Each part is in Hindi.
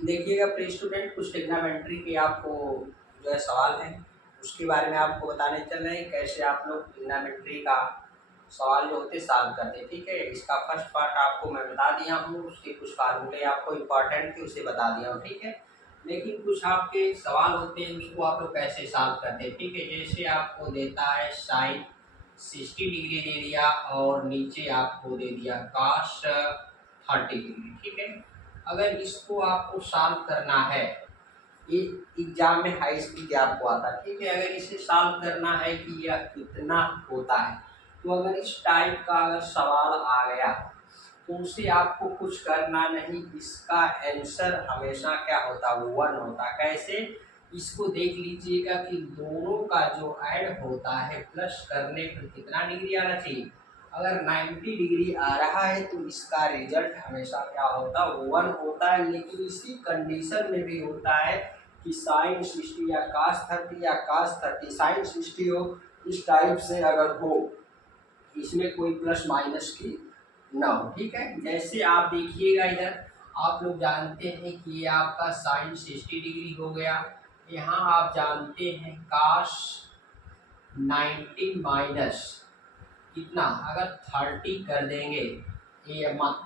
देखिएगा प्रिय स्टूडेंट, कुछ ट्रिग्नोमेट्री के आपको जो है सवाल है उसके बारे में आपको बताने चल रहे हैं कैसे आप लोग ट्रिग्नोमेट्री का सवाल जो होते सॉल्व करते हैं। ठीक है, इसका फर्स्ट पार्ट आपको मैं बता दिया हूँ, उसके कुछ फार्मूले आपको इम्पोर्टेंट थे उसे बता दिया हूँ। ठीक है, लेकिन कुछ आपके सवाल होते हैं उसको आप लोग कैसे सॉल्व करते हैं। ठीक है, जैसे आपको देता है साइन 60 डिग्री दे दिया और नीचे आपको दे दिया कॉस 30 डिग्री। ठीक है, अगर इसको आपको सॉल्व करना है, ये एग्जाम में हाई स्पीड आपको आता है। ठीक है, अगर इसे सॉल्व करना है कि यह कितना होता है, तो अगर इस टाइप का अगर सवाल आ गया तो उसे आपको कुछ करना नहीं, इसका आंसर हमेशा क्या होता है, 1 होता है। कैसे, इसको देख लीजिएगा कि दोनों का जो ऐड होता है प्लस करने पर कितना डिग्री आना चाहिए। अगर 90 डिग्री आ रहा है तो इसका रिजल्ट हमेशा क्या होता है, 1 होता है। लेकिन इसी कंडीशन में भी होता है कि साइन 60 या कास 30 या कास 30 साइन 60 हो, इस टाइप से अगर हो, इसमें कोई प्लस माइनस की ना हो। ठीक है, जैसे आप देखिएगा इधर आप लोग जानते हैं कि ये आपका साइन 60 डिग्री हो गया, यहाँ आप जानते हैं काश 90 माइनस कितना, अगर 30 कर देंगे ये मत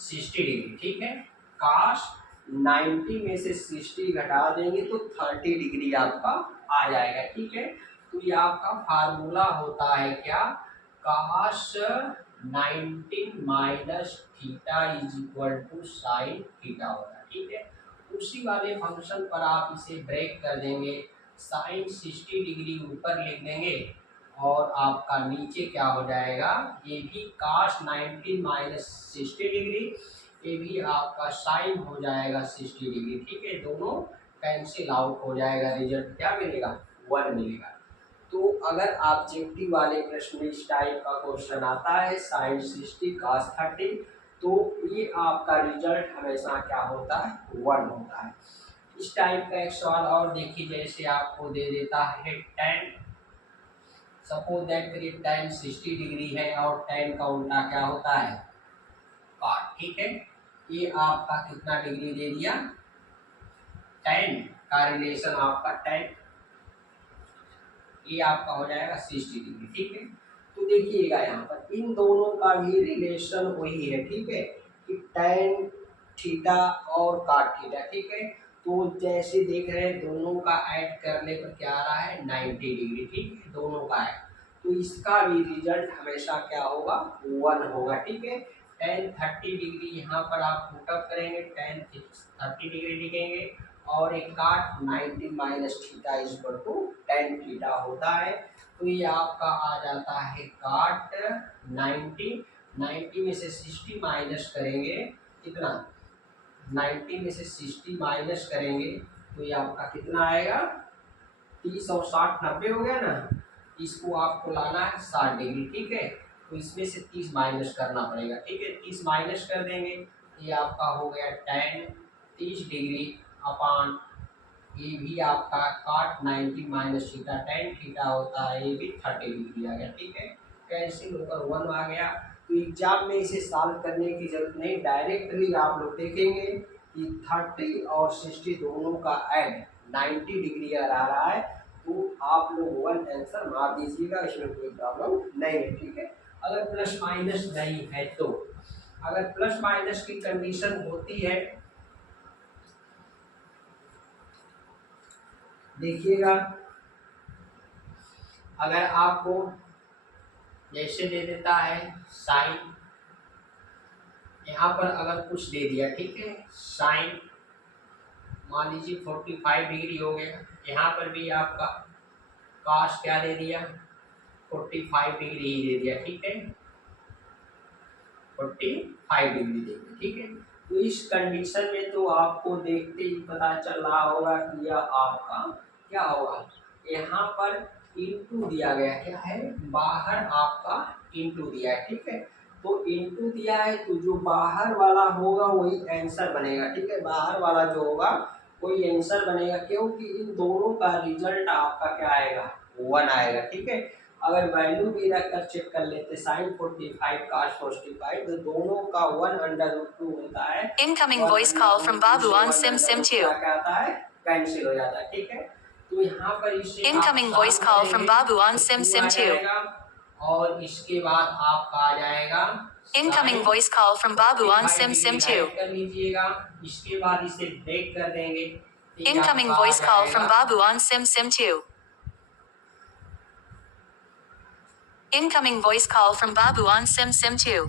60 डिग्री। ठीक है, काश 90 में से 60 घटा देंगे तो 30 डिग्री आपका आ जाएगा। ठीक है, तो ये आपका फार्मूला होता है क्या, cos 90 minus theta is equal to sine theta होता है। ठीक है, उसी वाले फंक्शन पर आप इसे ब्रेक कर देंगे, साइन 60 डिग्री ऊपर लिख देंगे और आपका नीचे क्या हो जाएगा, ये भी काश 90 माइनस 60 डिग्री, ये भी आपका साइन हो जाएगा 60 डिग्री। ठीक है, दोनों कैंसिल आउट हो जाएगा, रिजल्ट क्या मिलेगा, 1 मिलेगा। तो अगर ऑब्जेक्टिव वाले प्रश्न में इस टाइप का क्वेश्चन आता है साइन 60 cos 30, तो ये आपका रिजल्ट हमेशा क्या होता है, 1 होता है। इस टाइप का एक सवाल और देखिए, जैसे आपको दे देता है tan, सपोज दैट करिए tan 60 डिग्री है और tan का उल्टा क्या होता है, cot। ठीक है, ये आपका कितना डिग्री दे दिया, tan का रिलेशन आपका tan, ये आपका हो जाएगा 60 डिग्री। ठीक है, तो देखिएगा यहाँ पर इन दोनों का भी रिलेशन वही है। ठीक है, कि tan थीटा और cot थीटा। ठीक है, तो जैसे देख रहे हैं दोनों का ऐड करने पर क्या आ रहा है, 90 डिग्री। ठीक है, दोनों का ऐड, तो इसका भी रिजल्ट हमेशा क्या होगा, 1 होगा। ठीक है, tan 30 डिग्री यहाँ पर आप पुटअप करेंगे, tan 30 डिग्री लिखेंगे और एक cot 90 minus theta is equal to tan theta होता है। तो ये आपका आ जाता है काट 90 में से 60 माइनस करेंगे, कितना, 90 में से 60 माइनस करेंगे तो ये आपका कितना आएगा, 30 और 60 90 हो गया ना, इसको आपको लाना है 60 डिग्री। ठीक है, तो इसमें से 30 माइनस करना पड़ेगा। ठीक है, 30 माइनस कर देंगे, ये आपका हो गया tan 30 डिग्री अपान, ये भी आपका cot 90 minus theta tan theta होता है, ये भी 30 डिग्री आ गया। ठीक है, कैंसिल होकर 1 आ गया। तो एग्जाम में इसे सॉल्व करने की जरूरत नहीं, डायरेक्टली आप लोग देखेंगे कि 30 और 60 दोनों का ऐड 90 डिग्री आ रहा है, तो आप लोग 1 आंसर मार दीजिएगा, इसमें कोई प्रॉब्लम नहीं है। ठीक है, अगर प्लस माइनस नहीं है तो, अगर प्लस माइनस की कंडीशन होती है, देखिएगा अगर आपको जैसे दे देता है साइन, यहाँ पर अगर कुछ दे दिया, ठीक है, साइन मान लीजिए 45 डिग्री हो गया, यहाँ पर भी आपका काश क्या दे दिया, 45 डिग्री ही दे दिया। ठीक है, 45 डिग्री दे दिया। ठीक है, तो इस कंडीशन में तो आपको देखते ही पता चल रहा होगा कि यह आपका क्या होगा, यहाँ पर इंटू दिया गया, क्या है, बाहर आपका इंटू दिया है। ठीक है, तो इंटू दिया है तो जो बाहर वाला होगा वही आंसर बनेगा। ठीक है, बाहर वाला जो होगा वही आंसर बनेगा, क्योंकि इन दोनों का रिजल्ट आपका क्या आएगा, 1 आएगा। ठीक है, अगर वैल्यू भी रखकर चेक कर लेते साइन 45 cos 45 तो दोनों का 1/√2 होता है। Incoming voice call from Babu on Sim Sim 2. क्या आता है, कैंसिल हो जाता है, ठीक है। तो यहाँ पर इसे Incoming voice call from Babu on Sim Sim 2. और इसके बाद आपका आ जाएगा Incoming voice call from Babu on Sim Sim 2. कर लीजिएगा, इसके बाद इसे ब्रेक कर देंगे। Incoming voice call from Babu on Sim Sim 2. Incoming voice call from Babu on Sim Sim 2.